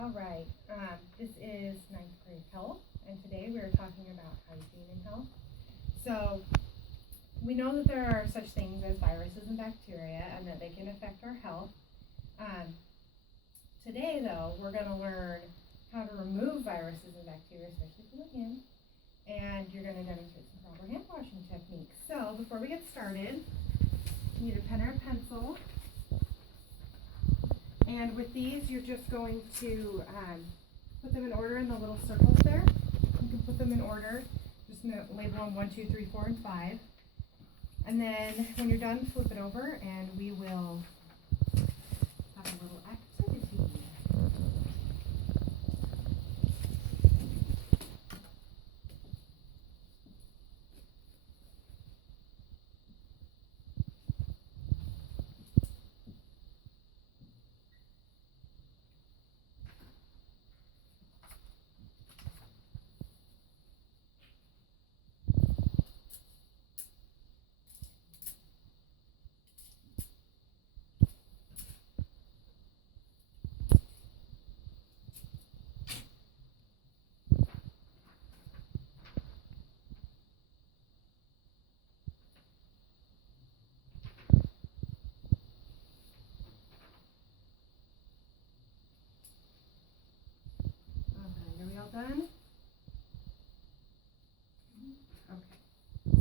All right, this is 9th grade health, and today we're talking about hygiene and health. So, we know that there are such things as viruses and bacteria, and that they can affect our health. Today, though, we're going to learn how to remove viruses and bacteria, especially from the hand, and you're going to demonstrate some proper hand washing techniques. So, before we get started, you need a pen or a pencil. And with these, you're just going to put them in order in the little circles there. You can put them in order. Just label them 1, 2, 3, 4, and 5. And then when you're done, flip it over, and we will have a little activity. Done? Okay.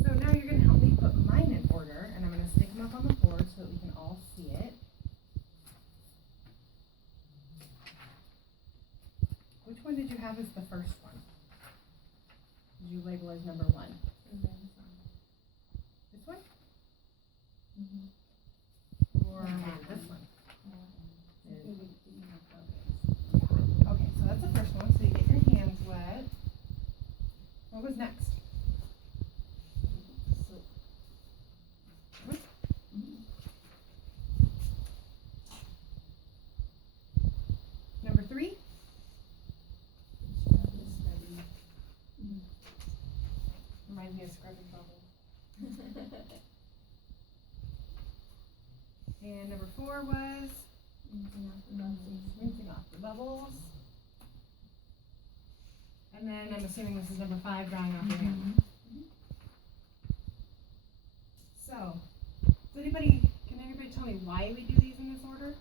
So now you're going to help me put mine in order, and I'm going to stick them up on the board so that we can all see it. Which one did you have as the first one? Did you label as number 1? This one? Or this one? Okay, so that's the first one, so you get your hands wet. What was next? Number 3? Reminds me of scrubbing bubbles. And number 4 was? Rinsing off the bubbles. And then I'm assuming this is number 5, drying off your hands. So, can anybody tell me why we do these in this order?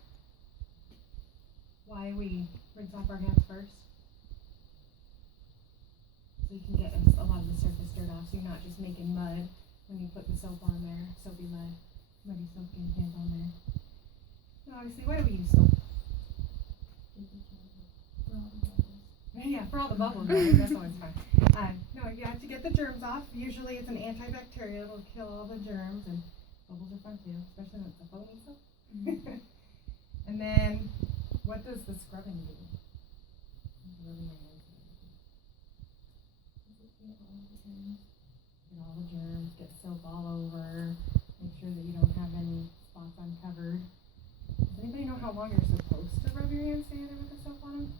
Why we rinse off our hands first? So you can get a lot of the surface dirt off, so you're not just making mud when you put the soap on there, soapy mud, muddy soapy hands on there. And obviously, why do we use soap? Yeah, for all the bubbles, right? That's always fun. No, you have to get the germs off. Usually it's an antibacterial. It'll kill all the germs, and bubbles are fun too, especially when it's a foamy soap. And then, what does the scrubbing do? Get all the germs, get soap all over, make sure that you don't have any spots uncovered. Does anybody know how long you're supposed to rub your hands together with the soap on them?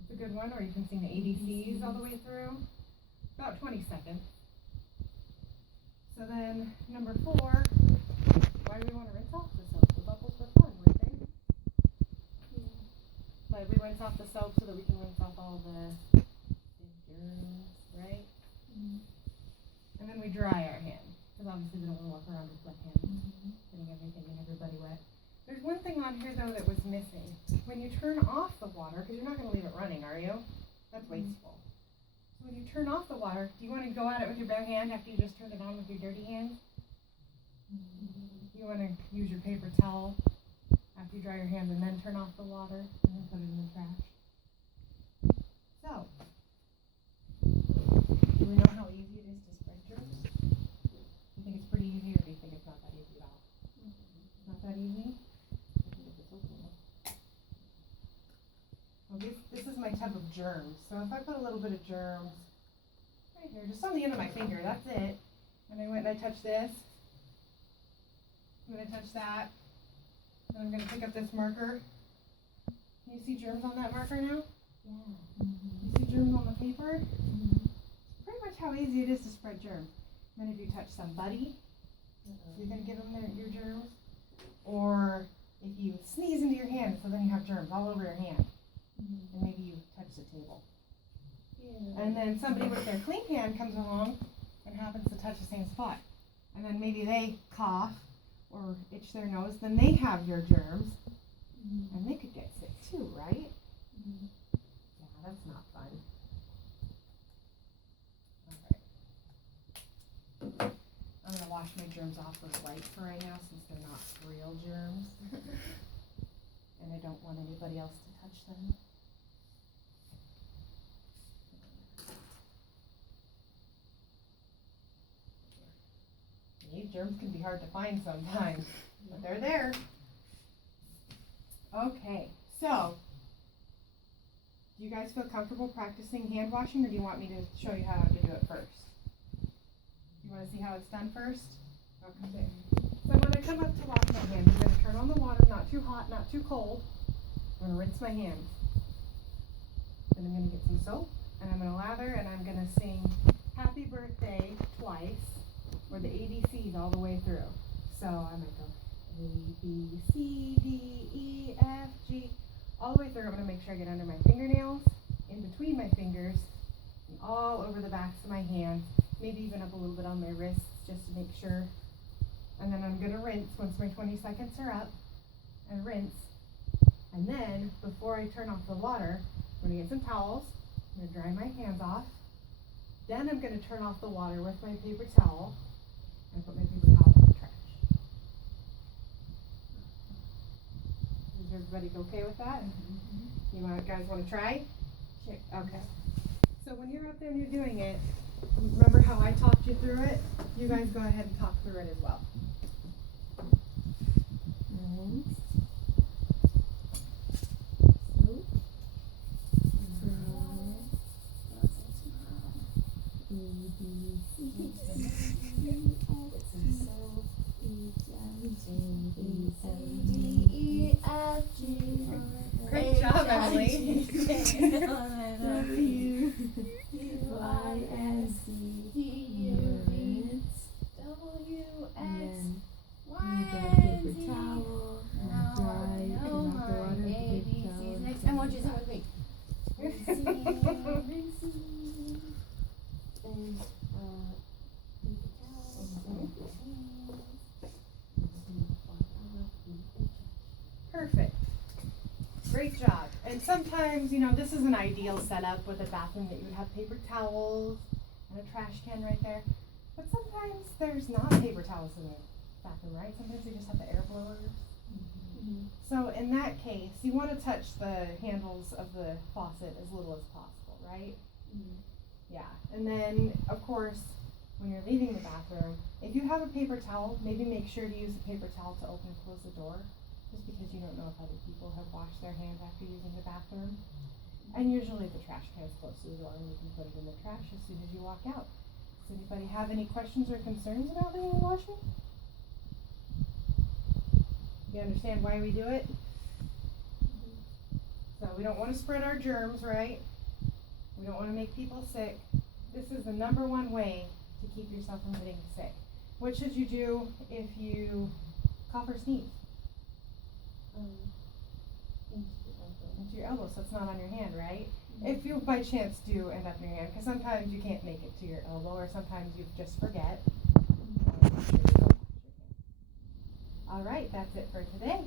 It's a good one, or you can sing the ABCs all the way through. About 20 seconds. So then, number 4, why do we want to rinse off the soap? The bubbles were fun, weren't they? Yeah. Like we rinse off the soap so that we can rinse off all the germs, right? And then we dry our hands, because obviously we don't want to walk around with wet hands, getting everything and everybody wet. There's one thing on here, though, that was missing. When you turn off the water, because you're not going to leave it running, are you? That's wasteful. So when you turn off the water, do you want to go at it with your bare hand after you just turned it on with your dirty hands? You want to use your paper towel after you dry your hands and then turn off the water and then put it in the trash. So, do we know how easy it is to spread germs? Do you think it's pretty easy, or do you think it's not that easy at all? Not that easy? Well, this is my tub of germs. So if I put a little bit of germs right here, just on the end of my finger, that's it. And I went and I touched this. I'm going to touch that. And I'm going to pick up this marker. Can you see germs on that marker now? Yeah. You see germs on the paper? Pretty much how easy it is to spread germs. And then if you touch somebody, you're going to give them your germs. Or if if you sneeze into your hand, so then you have germs all over your hand. And maybe you touch the table. Yeah. And then somebody with their clean hand comes along and happens to touch the same spot. And then maybe they cough or itch their nose, then they have your germs. And they could get sick too, right? Yeah, that's not fun. Alright. I'm going to wash my germs off with wipes for right now since they're not real germs. And I don't want anybody else to touch them. Germs can be hard to find sometimes, but they're there. Okay, so do you guys feel comfortable practicing hand washing, or do you want me to show you how to do it first? You want to see how it's done first? Okay. So when I come up to wash my hands, I'm going to turn on the water, not too hot, not too cold. I'm going to rinse my hands. Then I'm going to get some soap, and I'm going to lather, and I'm going to sing Happy Birthday twice, or the ABCs all the way through. So I'm going to go A, B, C, D, E, F, G, all the way through. I'm going to make sure I get under my fingernails, in between my fingers, and all over the backs of my hands, maybe even up a little bit on my wrists just to make sure. And then I'm going to rinse once my 20 seconds are up, and rinse. And then, before I turn off the water, I'm going to get some towels. I'm going to dry my hands off. Then I'm going to turn off the water with my paper towel and put my paper towel in the trash. Is everybody okay with that? You guys want to try? Sure. Okay. So when you're up there and you're doing it, remember how I talked you through it? You guys go ahead and talk through it as well. Great job, Emily. Next time, won't you sing with me? Perfect. Great job. And sometimes, this is an ideal setup with a bathroom that you would have paper towels and a trash can right there. But sometimes there's not paper towels in the bathroom, right? Sometimes they just have the air blowers. So in that case, you want to touch the handles of the faucet as little as possible, right? Yeah. And then, of course, when you're leaving the bathroom, if you have a paper towel, maybe make sure to use the paper towel to open and close the door, just because you don't know if other people have washed their hands after using the bathroom. And usually the trash can is close to the door and you can put it in the trash as soon as you walk out. Does anybody have any questions or concerns about the hand washing? You understand why we do it? So we don't want to spread our germs, right? We don't want to make people sick. This is the #1 way to keep yourself from getting sick. What should you do if you cough or sneeze? Into your elbow, so it's not on your hand, right? If you by chance do end up in your hand, because sometimes you can't make it to your elbow, or sometimes you just forget. All right, that's it for today.